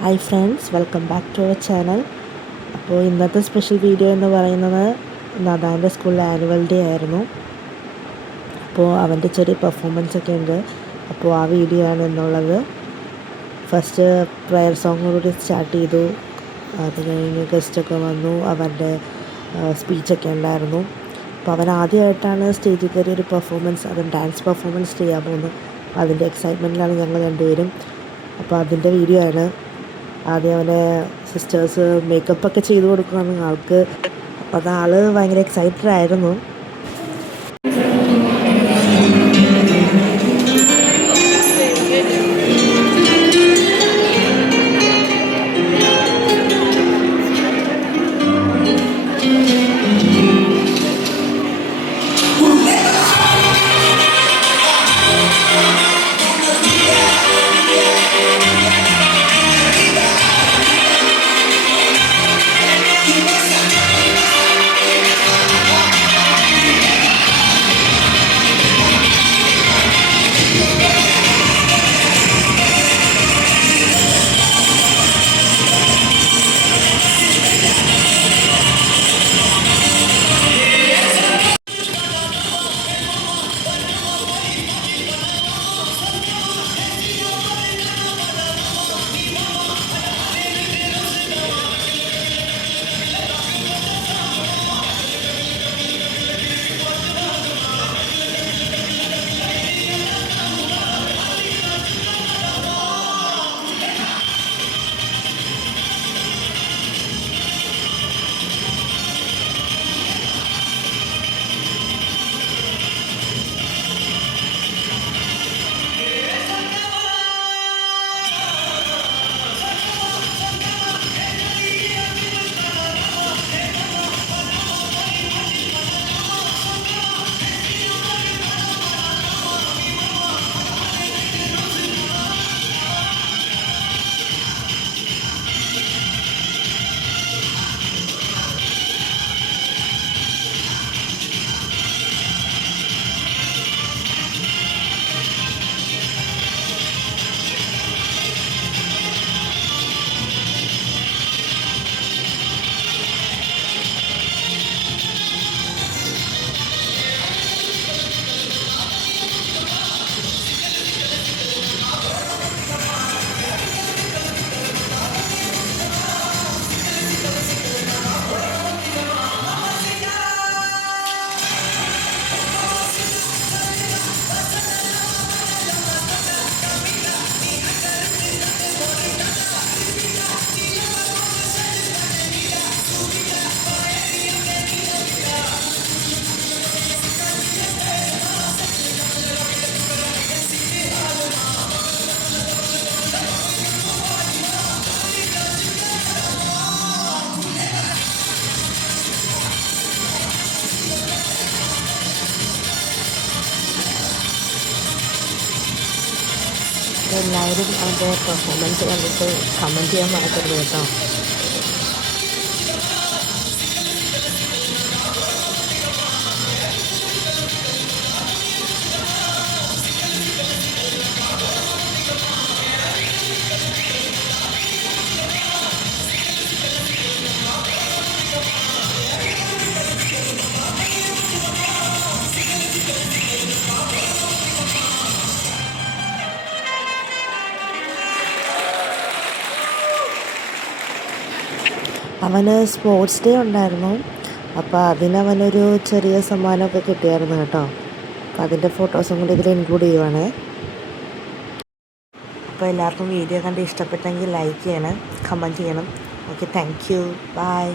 Hi friends, welcome back to our channel. അപ്പോൾ ഇന്നത്തെ special video എന്ന് പറയുന്നത് നദാൻ്റെ സ്കൂളിലെ ആനുവൽ ഡേ ആയിരുന്നു. അപ്പോൾ അവൻ്റെ ചെറിയ പെർഫോമൻസ് ഒക്കെ ഉണ്ട്. അപ്പോൾ ആ വീഡിയോ ആണ് എന്നുള്ളത്. ഫസ്റ്റ് പ്രയർ സോങ്ങോടുകൂടി സ്റ്റാർട്ട് ചെയ്തു. അത് കഴിഞ്ഞ് ഗസ്റ്റൊക്കെ വന്നു. അവൻ്റെ സ്പീച്ചൊക്കെ ഉണ്ടായിരുന്നു. അപ്പോൾ അവൻ ആദ്യമായിട്ടാണ് സ്റ്റേജിൽ കയറി ഒരു പെർഫോമൻസ്, അതും ഡാൻസ് പെർഫോമൻസ് ചെയ്യാൻ പോകുന്നത്. അതിൻ്റെ എക്സൈറ്റ്മെൻറ്റിലാണ് ഞങ്ങൾ രണ്ടുപേരും. അപ്പോൾ അതിൻ്റെ വീഡിയോ ആണ്. ആദ്യം അവനെ സിസ്റ്റേഴ്സ് മേക്കപ്പൊക്കെ ചെയ്ത് കൊടുക്കുകയാണ് ആൾക്ക്. അപ്പോൾ അത് ആൾ ഭയങ്കര എക്സൈറ്റഡ് ആയിരുന്നു. എല്ലാവരും അവൻ്റെ പെർഫോമൻസ് കണ്ടിട്ട് കമൻറ്റ് ചെയ്യാൻ മറക്കരുത് കേട്ടോ. അവന് സ്പോർട്സ് ഡേ ഉണ്ടായിരുന്നു. അപ്പോൾ അതിനവനൊരു ചെറിയ സമ്മാനമൊക്കെ കിട്ടിയായിരുന്നു കേട്ടോ. അപ്പോൾ അതിൻ്റെ ഫോട്ടോസും കൂടി ഇതിൽ ഇൻക്ലൂഡ് ചെയ്യുവാണ്. അപ്പോൾ എല്ലാവർക്കും വീഡിയോ കണ്ട് ഇഷ്ടപ്പെട്ടെങ്കിൽ ലൈക്ക് ചെയ്യണം, കമൻറ്റ് ചെയ്യണം. Okay, thank you, by.